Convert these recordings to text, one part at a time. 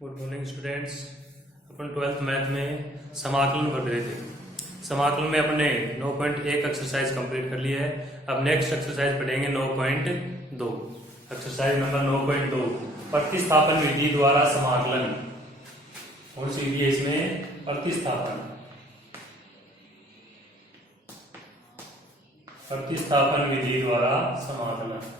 Good morning students. अपन 12th math में समाकलन पढ़ रहे थे। समाकलन में अपने 9.1 एक्सरसाइज कंप्लीट कर लिया है। अब नेक्स्ट एक्सरसाइज पढ़ेंगे 9.2। एक्सरसाइज नंबर 9.2 प्रतिस्थापन विधि द्वारा समाकलन। कौन सी विधि है इसमें? प्रतिस्थापन विधि द्वारा समाकलन।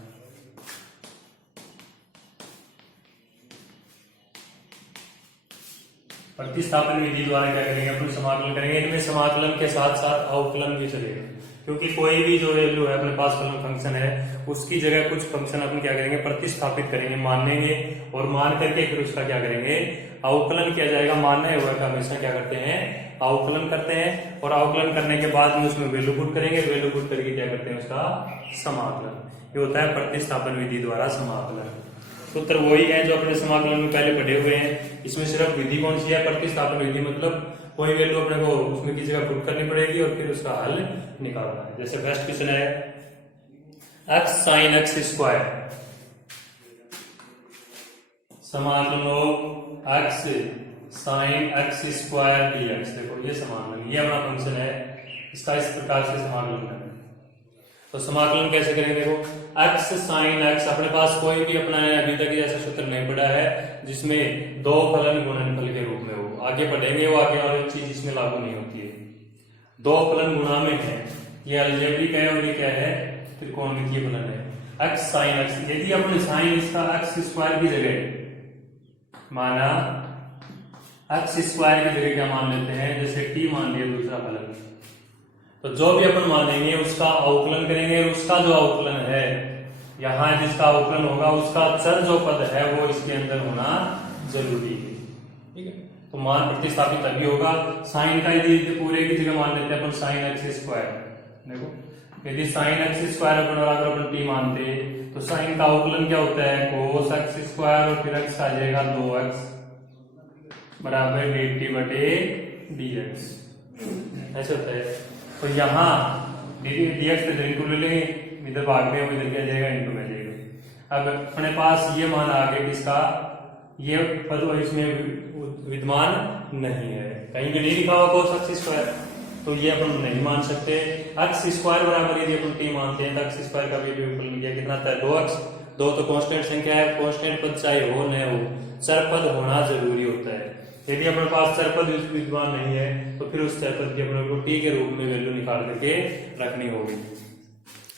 प्रतिस्थापन विधि द्वारा क्या करेंगे? अपन समाकलन करेंगे। इनमें समाकलन के साथ साथ अवकलन भी चलेगा, क्योंकि कोई भी जो वैल्यू है अपने पास फलन फंक्शन है उसकी जगह कुछ फंक्शन अपन क्या करेंगे? प्रतिस्थापित करेंगे, मानेंगे और मान करके फिर उसका क्या करेंगे? अवकलन किया जाएगा। मानना हुआ का हमेशा क्या करते हैं? अवकलन करते हैं। और अवकलन करने के बाद में उसमें वैल्यू पुट करेंगे, वैल्यू पुट करके क्या करते हैं? उसका समाकलन। ये होता है प्रतिस्थापन विधि द्वारा समाकलन। सूत्र वही है जो अपने समाकलन में पहले पढ़े हुए हैं। इसमें सिर्फ विधि कौन सी है? प्रतिस्थापन विधि। मतलब कोई वैल्यू अपने को उसमें की जगह पुट करनी पड़ेगी और फिर उसका हल निकालना है। जैसे फर्स्ट क्वेश्चन है x sin x स्क्वायर समाकलन x sin x square dx। देखो ये समाकलन, ये अपना फंक्शन है, इसका इस प्रकार से समाकलन करना है। तो समाकलन कैसे करेंगे? देखो x sin x, अपने पास कोई भी अपना अभी तक ऐसा सूत्र नहीं पड़ा है जिसमें दो फलन गुणनफल के रूप में हो। आगे पढ़ेंगे वो आगे वाली चीज इसमें लागू नहीं होती है। दो फलन गुणा में है, ये अलजेब्रिक है और ये क्या है? त्रिकोणमितीय फलन है। x sin x, यदि अपने साइन इसका x स्क्वायर की जगह माना, x स्क्वायर की जगह क्या मान लेते हैं? जैसे t मान लिया दूसरा फलन, तो जो भी अपन मानेंगे उसका अवकलन करेंगे। उसका जो अवकलन है यहाँ जिसका अवकलन होगा उसका चर जो पद है वो इसके अंदर होना जरूरी है। ठीक है, तो मान प्रतिस्थापित तभी होगा। साइन का यदि पूरे की जगह मान लेते हैं अपन साइन एक्स स्क्वायर। देखो यदि साइन एक्स स्क्वायर अपन अगर अपन टी मानते तो साइन का अवकलन क्या होता है? कोस एक्स स्क्वायर और फिर एक्स आ जाएगा 2x बराबर dt बटे dx। ऐसे होता है। तो यहाँ dx इधर इंटू ले लेंगे, इधर भाग में इधर क्या जाएगा? इंटू में जाएगा। अब अपने पास ये मान आ गया किसका? ये पद इसमें विद्यमान नहीं है, कहीं भी नहीं लिखा हुआ कोस एक्स स्क्वायर, तो ये अपन नहीं मान सकते। एक्स स्क्वायर बराबर यदि अपन टी मानते हैं तो एक्स स्क्वायर का भी विकलन किया कितना था? 2x। 2 तो कांस्टेंट संख्या है, कांस्टेंट पद चाहे हो न हो चर पद होना जरूरी होता है। यदि अपने पास चर पद विद्यमान नहीं है तो फिर उस चर पद की अपने को टी के रूप में वैल्यू निकाल करके रखनी होगी।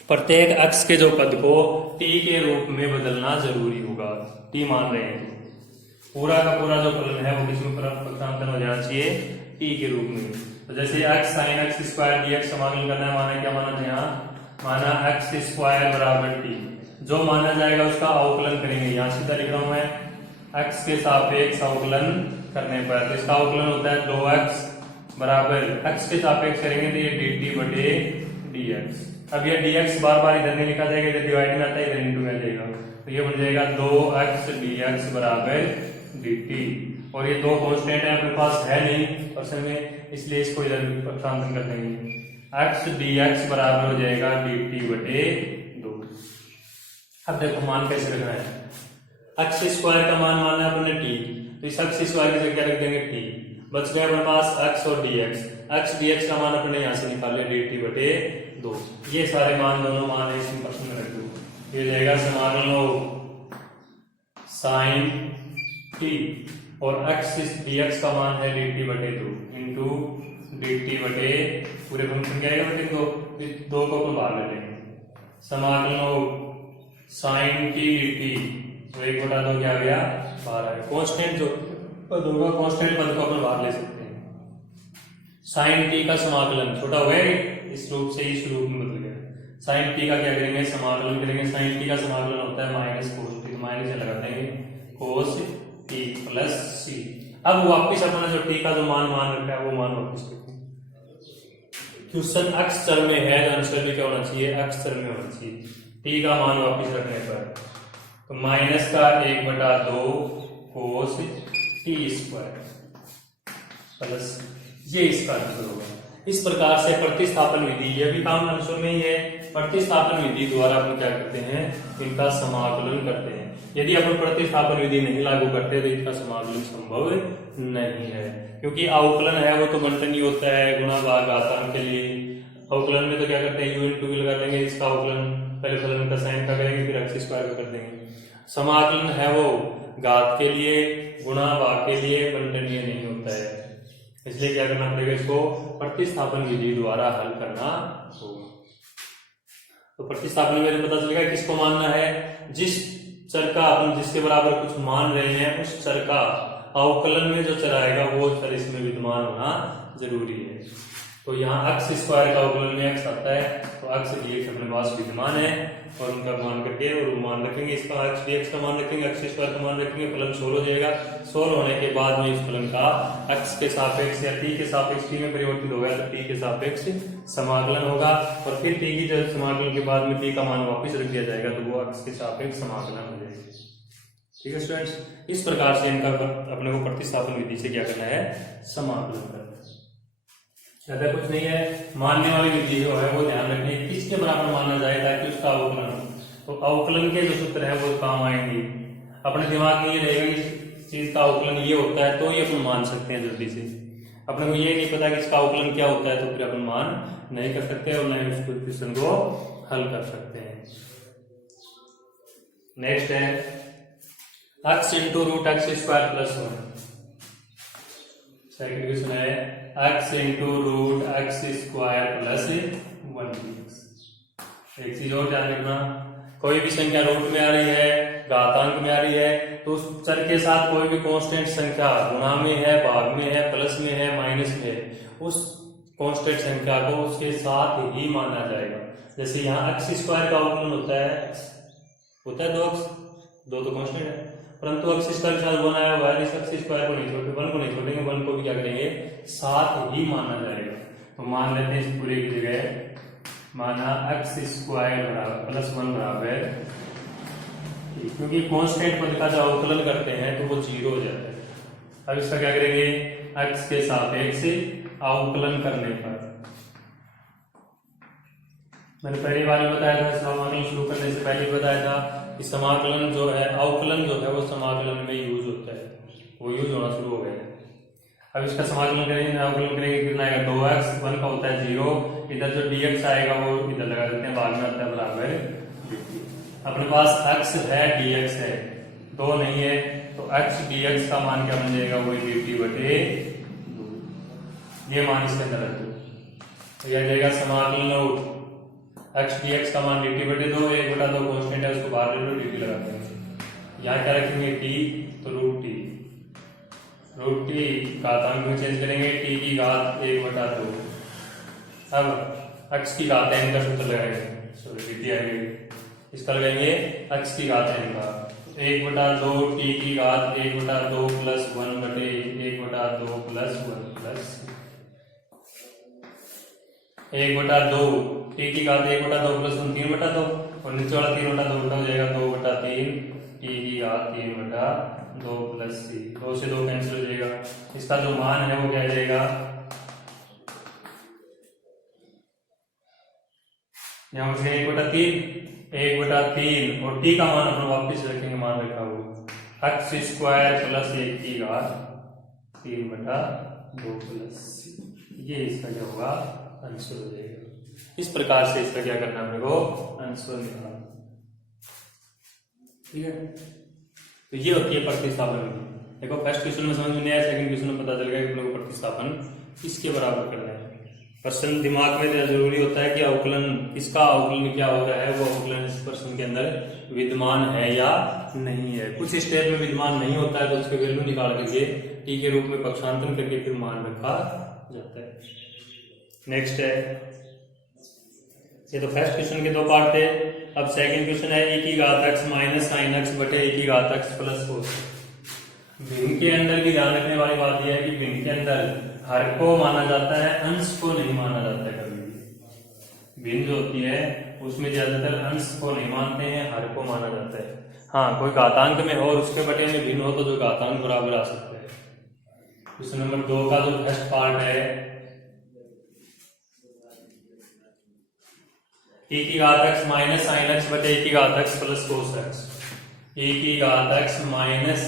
प्रत्येक x के जो पद को t के रूप में बदलना जरूरी होगा। t मान रहे हैं तो पूरा का पूरा जो फलन है वो किसी में पक्षांतर हो जाना चाहिए t के रूप में। तो जैसे x sin x square dx समाकलन करना है, माना क्या माना था यहाँ? माना x स्क्वायर बराबर t, जो माना जाएगा उसका अवकलन करेंगे। यहाँ सीधा लिख रहा हूं मैं, x के सापेक्ष अवकलन करने पर तो इसका अवकलन होता है 2x बराबर x के सापेक्ष करेंगे तो ये dt बटे dx। अब ये dx बार बार इधर नहीं लिखा जाएगा, इधर डिवाइड में आता है, इधर इंटू में जाएगा, तो ये बन जाएगा 2x dx बराबर dt। और ये दो कांस्टेंट है अपने पास है नहीं पर्सन में, इसलिए इसको इधर पक्षांतर कर देंगे। x dx बराबर हो जाएगा dt बटे 2। अब देखो मान कैसे रखना है? x स्क्वायर का मान माना है अपने t, तो इस x स्क्वायर की जगह रख देंगे t, बच गया अपने पास x और dx। x dx का मान अपने यहाँ से निकाल लिया dt बटे 2। ये सारे मान दोनों मान है इसमें प्रश्न में रख दो। ये जाएगा समाकलन साइन t और x dx का मान है dt बटे 2 इंटू dt बटे पूरे फंक्शन क्या आएगा? बटे 2 को अपन बाहर ले लेंगे। समाकलन साइन t dt तो 1 बटा 2 क्या आ गया? 12। कांस्टेंट जो पद होगा कांस्टेंट पद को अपन बाहर ले सकते हैं। साइन t का समाकलन छोटा हो गया, इस रूप से इस रूप में बदल गया। साइन t का क्या करेंगे? समाकलन करेंगे। साइन t का समाकलन होता है माइनस कोस t, तो माइनस से लगाते हैं कोस t प्लस c। अब वापिस अपना जो t का जो मान रखा है वो मान वापिस लिखो। क्वेश्चन x चर में है तो आंसर भी क्या होना चाहिए? x चर में होना चाहिए। t का मान वापिस रखने पर तो माइनस का 1 बटा 2 कोस t स्क्वायर प्लस ये इसका आंसर होगा। इस प्रकार से प्रतिस्थापन विधि, यह भी काम आंसर में ही है, प्रतिस्थापन विधि द्वारा अपन क्या करते हैं, इनका समाकलन करते हैं। यदि अपन प्रतिस्थापन विधि नहीं लागू करते तो इसका समाकलन संभव नहीं है, क्योंकि अवकलन है वो तो बंटनी होता है गुणा भाग घातांक के लिए। अवकलन में तो क्या करते हैं, u × v लगा देंगे, इसका अवकलन पहले फलन का साइन का करेंगे, फिर x स्क्वायर का कर देंगे। समाकलन है वो घात के लिए, गुणा भाग के लिए, बंटनीय नहीं होता है, इसलिए क्या करना पड़ेगा, इसको प्रतिस्थापन विधि द्वारा हल करना होगा। तो प्रतिस्थापन में पता चलेगा किसको मानना है, जिस चर का अपन जिसके बराबर कुछ मान रहे हैं उस चर का अवकलन में जो चर आएगा वो चर इसमें विद्यमान होना जरूरी है। तो यहाँ x स्क्वायर का अवकलन में x आता है, तो x dx अपने पास विद्यमान है और उनका मान करके और मान रखेंगे, इसका x dx का मान रखेंगे, x स्क्वायर का मान रखेंगे, फलन सोल्व हो जाएगा। सोल्व होने के बाद में इस फलन का x के सापेक्ष या t के सापेक्ष t में परिवर्तित हो गया तो t के सापेक्ष समाकलन होगा, और फिर t की जब समाकलन के बाद में t का मान वापस रख दिया जाएगा तो वो x के सापेक्ष समाकलन हो जाएगा। ठीक है स्टूडेंट्स, इस प्रकार से इनका अपने को प्रतिस्थापन विधि से क्या करना है, समाकलन करना है। ज्यादा कुछ नहीं है। मानने वाली विधि जो है वो ध्यान रखें किसके बराबर माना जाए ताकि उसका अवकलन हो, तो अवकलन के जो सूत्र है वो काम आएंगे। अपने दिमाग में ये रहेगा कि इस चीज का अवकलन ये होता है तो ही अपन मान सकते हैं जल्दी से। अपने को ये नहीं पता कि इसका अवकलन क्या होता है तो फिर अपन मान नहीं कर सकते और न ही उस क्वेश्चन को हल कर सकते हैं। नेक्स्ट है x × √x² + 1। सेकंड क्वेश्चन है x × √x² + 1dx। एक चीज और ध्यान रखना, कोई भी संख्या रूट में आ रही है, घातांक में आ रही है, तो उस चर के साथ कोई भी कांस्टेंट संख्या गुणा में है, भाग में है, प्लस में है, माइनस में है, उस कांस्टेंट संख्या को उसके साथ ही माना जाएगा। जैसे यहाँ x² का अवकलन होता है 2x, दो तो कांस्टेंट है, परंतु x स्क्वायर के साथ 1 आया हुआ है, इस x स्क्वायर को नहीं छोड़ेंगे, 1 को नहीं छोड़ेंगे, 1 को भी क्या करेंगे, साथ ही माना जाएगा। तो मान लेते हैं इस पूरे की जगह माना x² + 1 बराबर, क्योंकि कांस्टेंट पद का जब अवकलन करते हैं तो वो 0 हो जाता है। अब इसका क्या करेंगे, x के सापेक्ष अवकलन करने पर, मैंने पहली बार भी बताया था, समाकलन शुरू करने से पहले बताया था कि समाकलन जो है, अवकलन जो है वो समाकलन में यूज होता है, वो यूज होना शुरू हो गया है। अब इसका समाकलन करेंगे, अवकलन करेंगे, कितना आएगा 2x, 1 का होता है 0, इधर जो dx आएगा वो इधर लगा देते हैं, बाद में आता है बराबर dt। अपने पास x है, dx है, 2 नहीं है, तो x dx का मान क्या बन जाएगा, वही dt/2, ये मान इसके अंदर रख दो, तो यह जाएगा समाकलन x dx का मान dt/2, 1/2 कांस्टेंट है उसको बाहर ले लो, dt लगा देंगे। यहाँ क्या रखेंगे t, तो √t घातांक में चेंज करेंगे, t की घात 1/2। अब x की घात n का सूत्र लगाएंगे, सॉरी dt आएंगे, इसका लगाएंगे x की घात n का 1/2, t की घात 1/2 + 1/1/2 + 1/2, t की घात 1/2 + 1 3/2, और नीचे वाला 3/2 उल्टा हो जाएगा 2/3, t की घात 3/2 + c, 2 से 2 कैंसिल हो जाएगा। इसका जो मान है वो क्या आ जाएगा, यहाँ पर 1/3 और t का मान अपन वापिस रखेंगे, मान रखा हुआ x² + 1 की घात 3/2 + c, ये इसका क्या होगा, आंसर हो जाएगा। इस प्रकार से इसका क्या करना है, अपने को आंसर निकालना। ठीक है, तो ये होती है प्रतिस्थापन विधि। देखो फर्स्ट क्वेश्चन में समझ में नहीं आया, सेकंड क्वेश्चन में पता चल गया कि अपने को प्रतिस्थापन किसके बराबर करना है। प्रश्न दिमाग में जरूरी होता है कि अवकलन, इसका अवकलन क्या हो रहा है, वो अवकलन इस प्रश्न के अंदर विद्यमान है या नहीं है। कुछ स्टेप में विद्यमान नहीं होता है तो उसके वैल्यू निकाल करके टी के रूप में पक्षांतरण करके फिर मान रखा जाता है। नेक्स्ट है, ये तो फर्स्ट क्वेश्चन के 2 पार्ट थे। अब सेकंड क्वेश्चन है e की घात x - sin x बटे e की घात x + 4। भिन्न के अंदर भी ध्यान रखने वाली बात यह है कि भिन्न के अंदर हर को माना जाता है, अंश को नहीं माना जाता है। कभी भी भिन्न जो होती है उसमें ज्यादातर अंश को नहीं मानते हैं, हर को माना जाता है। हाँ, कोई घातांक में हो और उसके बटे में भिन्न हो तो जो घातांक बराबर आ सकता है। क्वेश्चन नंबर 2 का जो फर्स्ट पार्ट है, e की घात x माइनस साइन x बटे e की घात x plus cos x, e की घात x माइनस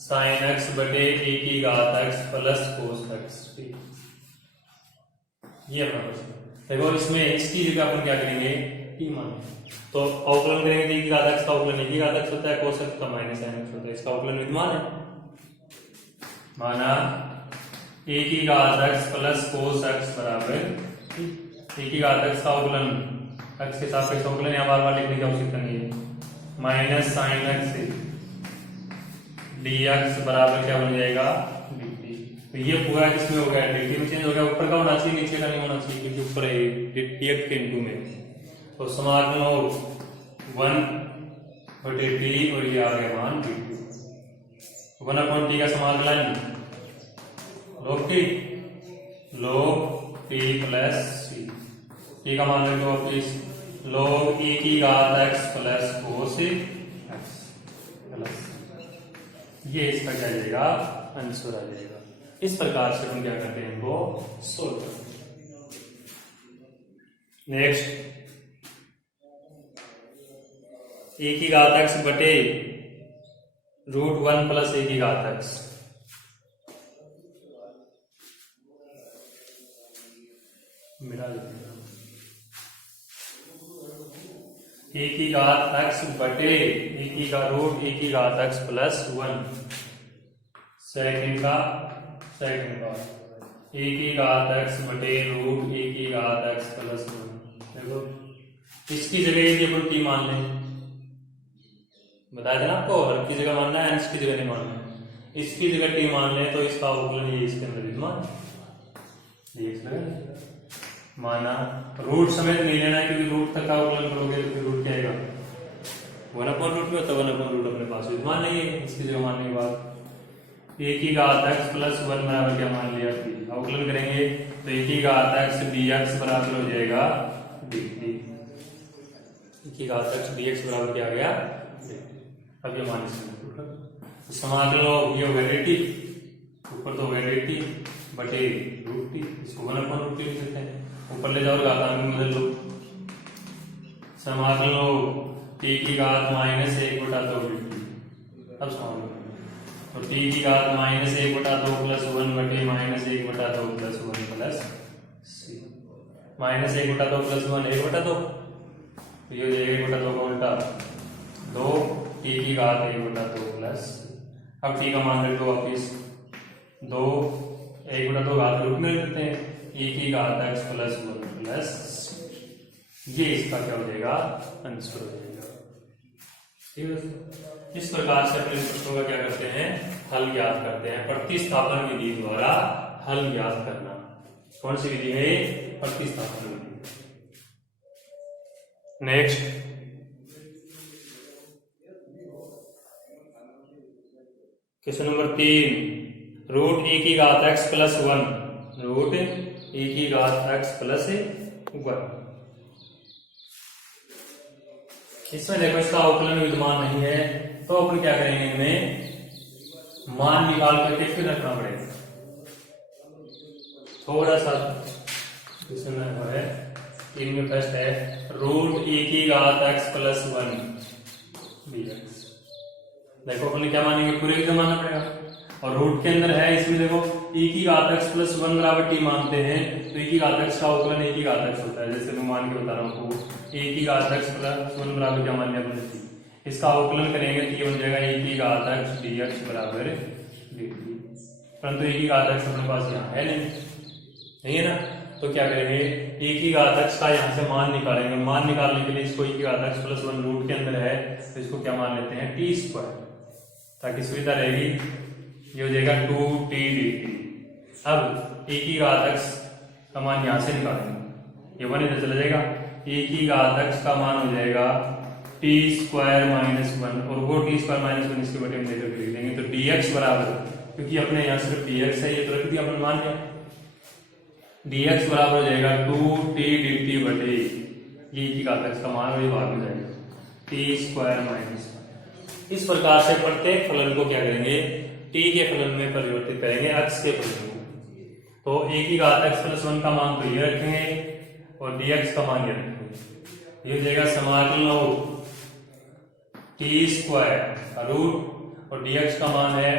साइन x बटे e की घात x प्लस कोस x। ठीक, ये अपना प्रश्न। देखो इसमें x की जगह अपन क्या करेंगे, t मान, तो अवकलन करेंगे तो e की घात x का अवकलन e की घात x होता है, कोस x का माइनस साइन x होता है, इसका अवकलन विद्यमान है। माना e की घात x प्लस कोस x बराबर e की घात x का अवकलन x के सापेक्ष अवकलन, यहाँ बार बार लिखने की आवश्यकता नहीं है, माइनस साइन x dx बराबर क्या बन जाएगा, dt। तो ये पूरा किसमें हो गया, dt में चेंज हो गया, ऊपर का होना चाहिए नीचे का नहीं होना चाहिए, क्योंकि ऊपर है dx के इनटू में। तो समाकलन हो 1/t और ये आ गया मान dt। 1/t का समाकलन log t plus c, t का मान रखो वापिस log e की घात x plus cos x plus, ये इसका क्या जाएगा, आंसर आ जाएगा। इस प्रकार से हम क्या करते हैं, इनको सोल्व करते हैं। नेक्स्ट, e की घात x बटे √1 प्लस e की घात x, मिला लेते हैं। e की घात x बटे e की घात x प्लस 1, सेकंड का e की घात x बटे √e की घात x प्लस 1। देखो इसकी जगह यदि अपन t मान लें, बताया था ना आपको, हर की जगह मानना है, इसकी जगह नहीं मानना है, इसकी जगह t मान लें तो इसका अवकलन ये इसके अंदर विद्यमान, माना रूट समेत नहीं लेना है, क्योंकि रूट तक का अवकलन करोगे तो फिर रूट क्या आएगा, 1/रूट में, तो 1/रूट अपने पास विद्यमान नहीं है, इसकी जगह मानने के बाद e की घात x प्लस 1 बराबर क्या मान लिया, अवकलन करेंगे तो e की घात x dx बराबर हो जाएगा dt, e की घात x dx बराबर क्या आ गया, अब ये मान सकते समाकलन हो, ये वेरिएटी ऊपर तो वेरिएटी बटे √t, इसको 1/√t लिख देते हैं, ऊपर ले जाओ घातांक में बदल लो, समाकलन हो t की घात माइनस 1/2 dt, अब समाकलन तो t की घात माइनस 1/2 प्लस 1 बटे minus 1/2 plus 1 plus c, minus 1/2 plus 1 1/2, तो ये हो जाएगा 1/2 का उल्टा 2, t की घात 1/2 प्लस, अब t का मान रखो वापिस 2, 1/2 घात रूट में लेते हैं, e की घात x प्लस 1 प्लस, ये इसका क्या हो जाएगा, आंसर हो जाएगा। ठीक है, इस प्रकार से अपने प्रश्नों का क्या करते हैं, हल ज्ञात करते हैं, प्रतिस्थापन विधि द्वारा हल ज्ञात करना। कौन सी विधि है, प्रतिस्थापन विधि। Next, question number 3, root e की घात x प्लस 1, रूट e की घात x प्लस 1, इसमें देखो इसका अवकलन विद्यमान नहीं है, तो अपन क्या करेंगे, इनमें मान निकाल करके फिर रखना पड़ेगा। थोड़ा सा इसमें है, इनमें फर्स्ट है रूट e की घात x प्लस 1 dx। देखो अपन क्या मानेंगे, पूरे की मानना पड़ेगा, और रूट के अंदर है, इसमें देखो e की घात x प्लस 1 बराबर t मानते हैं, तो e की घात x का अवकलन e की घात x होता है। जैसे मैं मान के बता रहा हूँ, e की घात x प्लस 1 बराबर क्या मान लिया अपने t, इसका अवकलन करेंगे तो ये बन जाएगा e की घात x dx बराबर dt, परंतु e की घात x अपने पास यहाँ है नहीं है ना, तो क्या करेंगे, e की घात x का यहाँ से मान निकालेंगे, मान निकालने के लिए इसको e की घात x प्लस 1 रूट के अंदर है, तो इसको क्या मान लेते हैं, t², ताकि सुविधा रहेगी, ये हो जाएगा 2t dt। अब e की घात x का मान यहाँ से निकालेंगे, ये 1 इधर चला जाएगा, e की घात x का मान हो जाएगा t² माइनस 1, और वो t² माइनस 1 इसके बटे में देकर लिख देंगे, तो dx बराबर, क्योंकि अपने यहाँ सिर्फ dx है, ये तो रख दिया अपन मान लिया, dx बराबर हो जाएगा 2t dt बटे ये e की घात x का मान, और ये भाग में जाएगा t² माइनस 1। इस प्रकार से प्रत्येक फलन को क्या करेंगे, t के फलन में परिवर्तित करेंगे x के फलन में, तो e की घात x प्लस 1 का मान तो ये रखेंगे और dx का मान ये रखेंगे, ये हो जाएगा समाकलन लोग टी स्क्वायर रूट और dx का मान है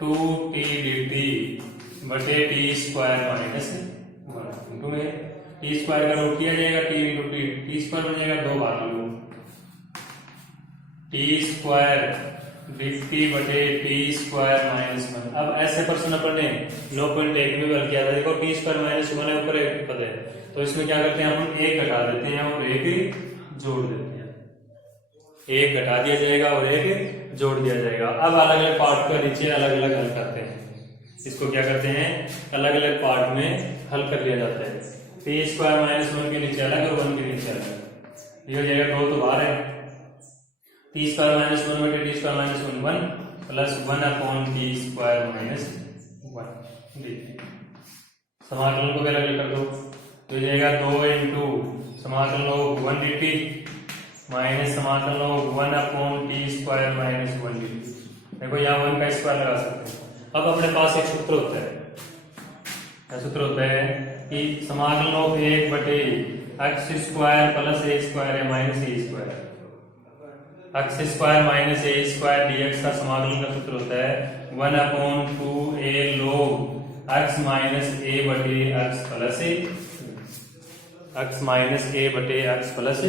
2t dt बटे टी स्क्वायर माइनस 1 इंटू में टी स्क्वायर का रूट किया जाएगा T into T, T square बन जाएगा 2 बार लो टी स्क्वायर dt बटे टी स्क्वायर माइनस 1। अब ऐसे प्रश्न अपन ने 9.1 में हल किया था। देखो टी स्क्वायर माइनस 1 है, ऊपर एक पद है, तो इसमें क्या करते हैं हम एक घटा देते हैं और एक जोड़ देते हैं। एक घटा दिया जाएगा और एक जोड़ दिया जाएगा। अब अलग अलग पार्ट का नीचे अलग अलग हल करते हैं। इसको क्या करते हैं अलग अलग पार्ट में हल कर लिया जाता है। टी स्क्वायर माइनस 1 के नीचे अलग और 1 के नीचे अलग। ये हो जाएगा 2 तो बाहर है, टी स्क्वायर माइनस 1 बटे T square minus 1 plus 1 upon T square minus 1 D. समाकलन को भी अलग कर दो तो हो जाएगा 2 इंटू समाकलन लोग 1 डी टी माइनस समाकलन log 1 upon T square minus 1 D T. देखो यहाँ 1 का स्क्वायर लगा सकते हैं। अब अपने पास एक सूत्र होता है, क्या सूत्र होता है कि समाकलन लोग 1 बटे x square plus a square है minus a square, x square minus a square dx का समाकलन का सूत्र होता है 1 upon 2a log x minus a बटे x plus a, x minus a बटे एक्स प्लस ए।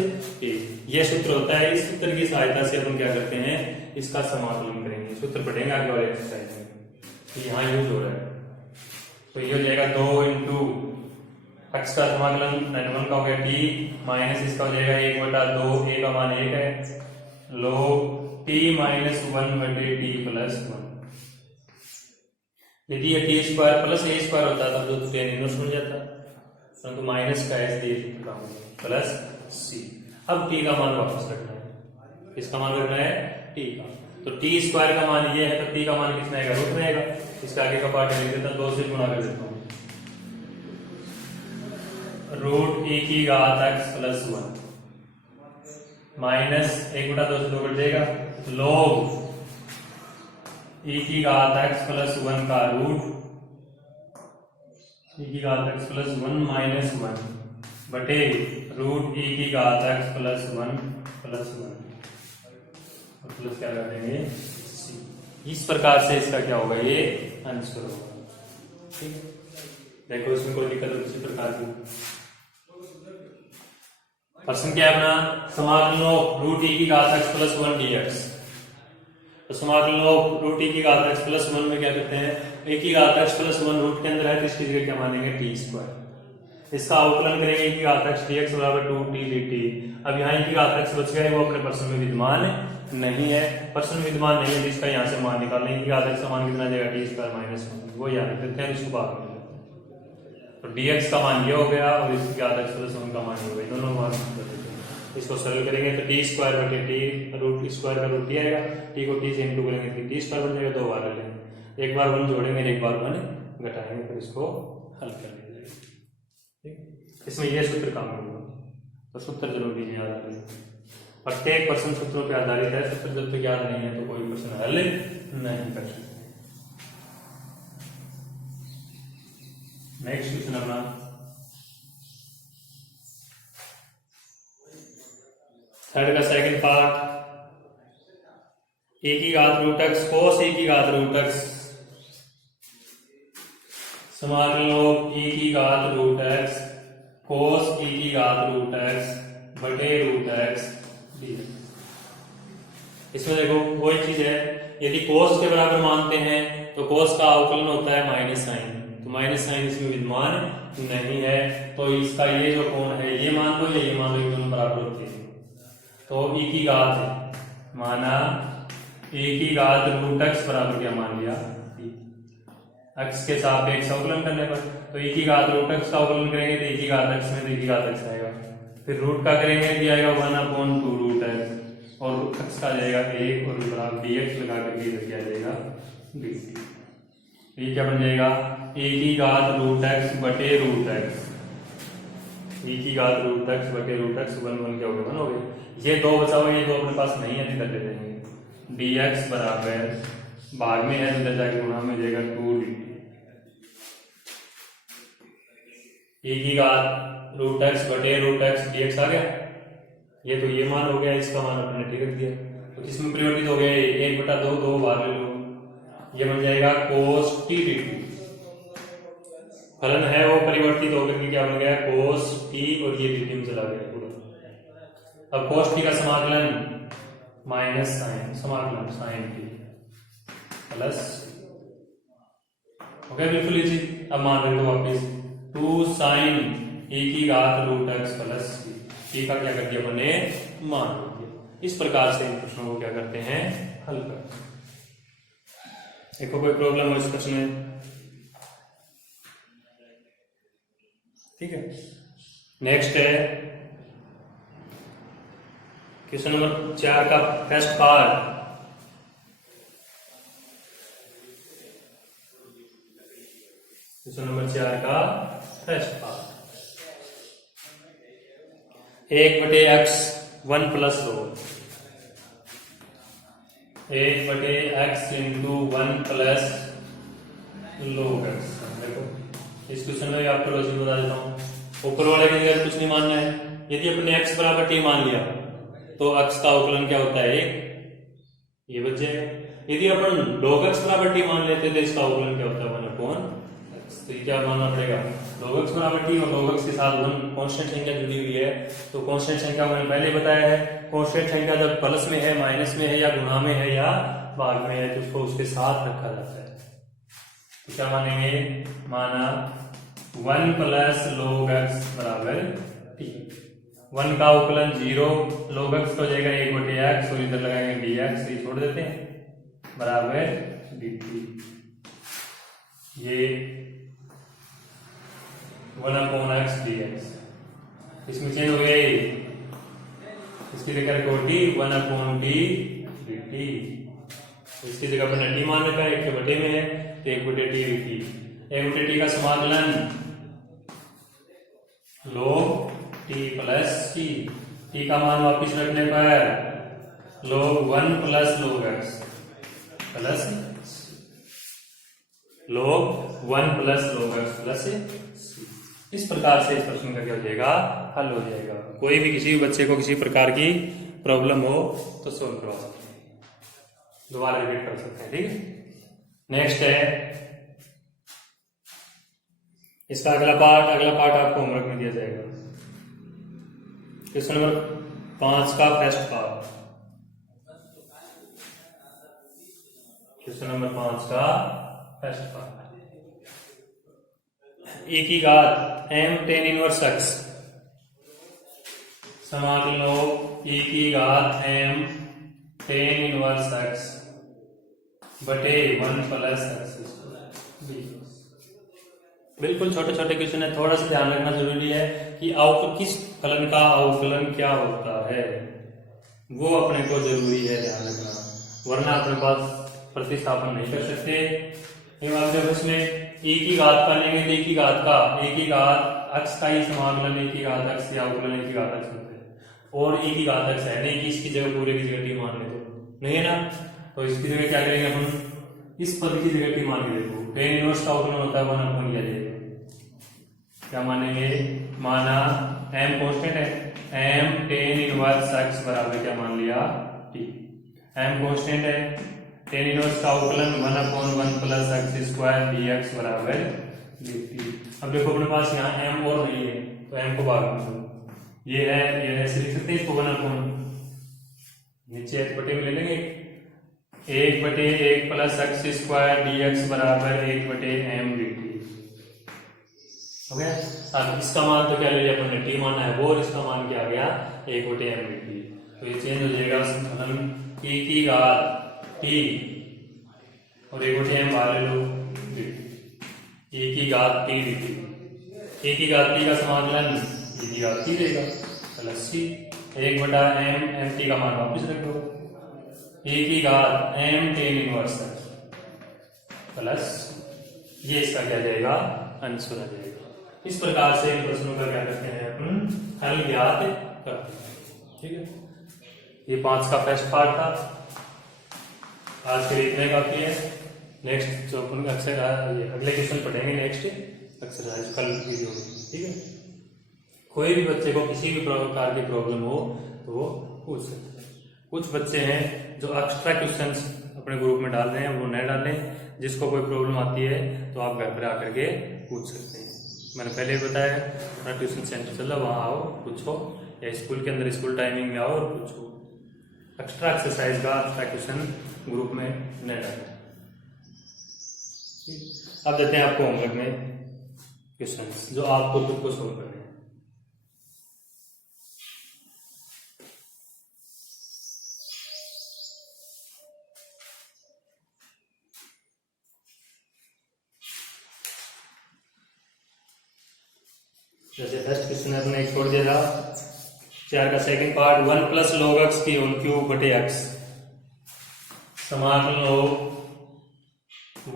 यह सूत्र होता है। इस सूत्र की सहायता से हम क्या करते हैं इसका समाकलन करेंगे। सूत्र पढ़ेंगे आगे वाले एक्सरसाइज में, तो यहाँ यूज हो रहा है। तो ये हो जाएगा 2 इंटू एक्स का समाकलन 1 का हो गया टी माइनस इसका हो जाएगा 1 बटा 2, ए का मान 1 है, log t माइनस 1 बटे टी प्लस 1। यदि ये T square plus a square होता तब तो टेन इनवर्स बन जाता, परंतु माइनस का है इसलिए प्लस सी। अब टी का मान वापस रखना है, किसका मान रखना है टी का। तो टी स्क्वायर का मान ये है तो टी का मान कितना आएगा रूट रहेगा। इसका आगे का पार्ट लिख देता 2 से गुणा कर देता हूँ, रूट e की घात x प्लस 1 माइनस 1 बटा 2 से 2 कट जाएगा, log e की घात x प्लस 1 का रूट e की घात x प्लस 1 माइनस 1 बटे रूट e की घात x प्लस 1 प्लस 1 और प्लस क्या कर देंगे c। इस प्रकार से इसका क्या होगा ये आंसर होगा। ठीक है, देखो इसमें कोई दिक्कत हो किसी प्रकार की। प्रश्न क्या है अपना समाकलन रूट e की घात x प्लस 1 dx। तो समाकलन रूट e की घात x प्लस 1 में क्या करते हैं a की घात x प्लस 1 रूट के अंदर है तो इसकी जगह क्या मानेंगे टी स्क्वायर। इसका अवकलन करेंगे e की घात x dx बराबर 2t dt। अब यहाँ e की घात x बच गया है, वो अपने प्रश्न में विद्यमान नहीं है। प्रश्न में विद्यमान नहीं है जिसका यहाँ से मान निकालने e की घात x का मान कितना जाएगा टी स्क्वायर माइनस 1, वो याद रखते हैं इसको बाद में। तो dx का मान ये हो गया और इसकी घात x प्लस 1 का मान ये हो गया, दोनों मान इसको सरल करेंगे तो टी स्क्वायर बटे टी रूट स्क्वायर का रूट टी आएगा, टी को टी से इंटू करेंगे तो टी स्क्वायर बन जाएगा, 2 बार लेंगे, एक बार 1 जोड़ेंगे एक बार 1 घटाएंगे, फिर इसको हल कर लेंगे। ठीक, इसमें यह सूत्र काम होगा। तो सूत्र जरूरी है याद रखिए, प्रत्येक प्रश्न सूत्रों पर आधारित है। सूत्र जब तक याद नहीं है तो कोई प्रश्न हल नहीं कर सकते। नेक्स्ट क्वेश्चन अपना थर्ड का सेकंड पार्ट, ए की घात रूट एक्स कोस ए की घात रूट एक्स समाकलन e की घात रूट एक्स कोस e की घात रूट एक्स बटे रूट एक्स dx। इसमें देखो वही चीज है, यदि कोस के बराबर मानते हैं तो कोस का अवकलन होता है माइनस साइन, तो माइनस साइन इसमें विद्यमान नहीं है। तो इसका ये जो कोण है ये मान लो या ये मान लो, ये दोनों बराबर होते हैं। तो e की घात माना e की घात रूट x बराबर क्या मान लिया x के सापेक्ष अवकलन करने पर। तो e की घात रूट x का अवकलन करेंगे तो e की घात x में तो e की घात x आएगा, फिर रूट का करेंगे तो आएगा 1/2 रूट x और x का जाएगा 1 और बराबर dx लगा करके इधर क्या जाएगा dt। ये क्या बन जाएगा e की घात रूट x बटे रूट x, e की घात रूट x बटे रूट x 1 क्या हो गया 1 हो गया। ये 2 बचा हुआ, ये 2 अपने पास नहीं है तो कर ले देंगे dx बराबर भाग में है तो इधर जाके गुणा में जाएगा 2 dt। e की घात रूट x बटे रूट x dx आ गया, ये तो ये मान हो गया, इसका मान अपने ठीक रख दिया, तो किसमें परिवर्तित हो गया? 1/2 2 बार ले लो, ये बन जाएगा cos t dt। फलन है वो परिवर्तित होकर के क्या बन गया? cos t, और ये dt में चला गया पूरा। अब cos t का समाकलन माइनस साइन, समाकलन साइन t प्लस, हो गया बिल्कुल इजी। अब मान रहे हो वापिस 2 sin e की घात रूट x प्लस t का क्या कर दिया मैंने? मान दिया। इस प्रकार से इन प्रश्नों को क्या करते हैं? हल करते हैं। देखो कोई प्रॉब्लम हो इस प्रश्न में? ठीक है, नेक्स्ट है क्वेश्चन नंबर 4 का फर्स्ट पार्ट। क्वेश्चन नंबर 4 का first part, 1/x 1 plus low, 1/x into 1 plus log x। देखो इस क्वेश्चन में आपको लॉजिक बता देता हूँ। ऊपर वाले की जगह कुछ नहीं मानना है। यदि अपने x बराबर t मान लिया तो x का अवकलन क्या होता है? 1, ये बच जाएगा। यदि अपन log x बराबर t मान लेते तो इसका अवकलन क्या होता है? 1/x। तो ये क्या मानना पड़ेगा? log x बराबर t, और log x के साथ 1 कांस्टेंट संख्या जुड़ी हुई है। तो कांस्टेंट संख्या मैंने पहले बताया है, कांस्टेंट संख्या जब प्लस में है, माइनस में है, या गुणा में है, या भाग में है, तो उसको उसके साथ रखा जाता है। तो क्या मानेंगे? माना 1 प्लस log x बराबर t। 1 का अवकलन 0, log x हो जाएगा 1/x, और इधर लगाएंगे dx, ये छोड़ देते हैं, बराबर dt। ये 1/x dx, इसमें चेंज हो गया, इसकी जगह रखो t, 1/t dt। इसकी जगह पर t मान रखा है, 1 के बटे में है, तो 1/t dt। 1/t का समाकलन log t plus t, t का मान वापिस रखने पर log 1 plus log x plus log 1 plus log x plus c। इस प्रकार से इस प्रश्न का क्या हो जाएगा? हल हो जाएगा। कोई भी किसी भी बच्चे को किसी प्रकार की प्रॉब्लम हो तो सोल्व करवा सकते हैं, दोबारा रिपीट कर सकते हैं। ठीक है, नेक्स्ट है इसका अगला पार्ट आपको होमवर्क में दिया जाएगा। क्वेश्चन नंबर 5 का फर्स्ट पार्ट, क्वेश्चन नंबर 5 का फर्स्ट पार्ट, e की घात m tan इनवर्स x समाकलन e की घात m tan इनवर्स x बटे 1 प्लस x। बिल्कुल छोटे छोटे क्वेश्चन है, थोड़ा सा ध्यान रखना जरूरी है कि किस फलन का अवकलन क्या होता है, वो अपने को जरूरी है ध्यान रखना, वरना अपने पास प्रतिस्थापन नहीं कर सकते। जब इसमें e की घात का लेंगे तो e की घात का e की घात x का ही समाकलन e की घात x या अवकलन e की घात x होता है, और e की घात x है नहीं कि इसकी जगह पूरे की जगह t मान ले तो नहीं है ना, तो इसकी जगह क्या करेंगे हम? इस पद की जगह t मान के देखो, tan इनवर्स का अवकलन होता है 1/, लिया जाएगा। क्या मानेंगे? माना m कांस्टेंट है, m tan इनवर्स x बराबर क्या मान लिया? t। m कांस्टेंट है, tan इनवर्स का अवकलन 1/1 प्लस x स्क्वायर dx बराबर dt। अब देखो अपने पास यहाँ m और नहीं है तो m को भाग में दो, ये है ऐसे लिख सकते हैं इसको 1/, नीचे बटे में ले लेंगे 1/1 प्लस x स्क्वायर dx बराबर 1/m dt। हो गया। अब इसका मान तो क्या ले लिया अपने? t माना है वो, और इसका मान क्या आ गया? 1/m dt। तो ये चेंज हो जाएगा फलन e की घात t और 1/m बाहर ले लो e की घात t dt। e की घात t का समाकलन e की घात t देगा प्लस c 1/m mt का मान वापस रख दो, e की घात m tan इनवर्स प्लस ये इसका क्या जाएगा? आंसर आ जाएगा। इस प्रकार से इन प्रश्नों का क्या करते हैं अपन? हल ज्ञात करते हैं। ठीक है, ये 5 का फर्स्ट पार्ट था। आज के लिए इतने काफी है। नेक्स्ट जो अपन अक्सर अगले क्वेश्चन पढ़ेंगे नेक्स्ट एक्सरसाइज कल वीडियो में। ठीक है, कोई भी बच्चे को किसी भी प्रकार की प्रॉब्लम हो तो वो पूछ सकते हैं। कुछ बच्चे हैं जो एक्स्ट्रा क्वेश्चंस अपने ग्रुप में डाल रहे हैं, वो न डालें। जिसको कोई प्रॉब्लम आती है तो आप घर पर आकर के पूछ सकते हैं। मैंने पहले ही बताया अपना ट्यूशन सेंटर चल रहा, वहाँ आओ पूछो, या स्कूल के अंदर स्कूल टाइमिंग में आओ और पूछो। एक्स्ट्रा एक्सरसाइज का एक्स्ट्रा क्वेश्चन ग्रुप में न डालें। अब देते हैं आपको होमवर्क में क्वेश्चंस जो आपको खुद को सोल्व करने हैं। जैसे फर्स्ट क्वेश्चन है, अपने छोड़ दिया था 4 का second part, 1 plus log x की होल क्यूब बटे x। समाकलन लो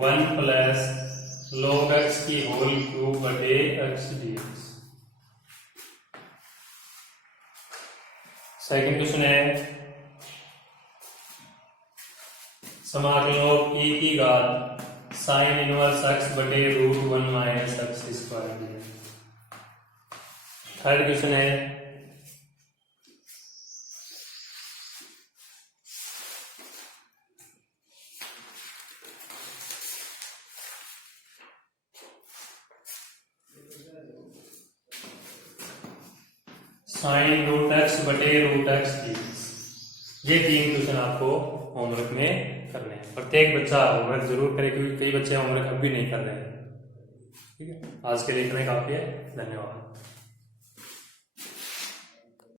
1 प्लस log x की होल क्यूब बटे x dx। सेकंड क्वेश्चन है, समाकलन लो e की घात साइन इनवर्स x बटे √1 minus x square dx। Third question है, साइन √x बटे √x dx। ये 3 क्वेश्चन आपको होमवर्क में करने हैं। प्रत्येक बच्चा होमवर्क जरूर करे, क्योंकि कई बच्चे होमवर्क अब भी नहीं कर रहे हैं। ठीक है, आज के लिए इतना ही काफी है। धन्यवाद।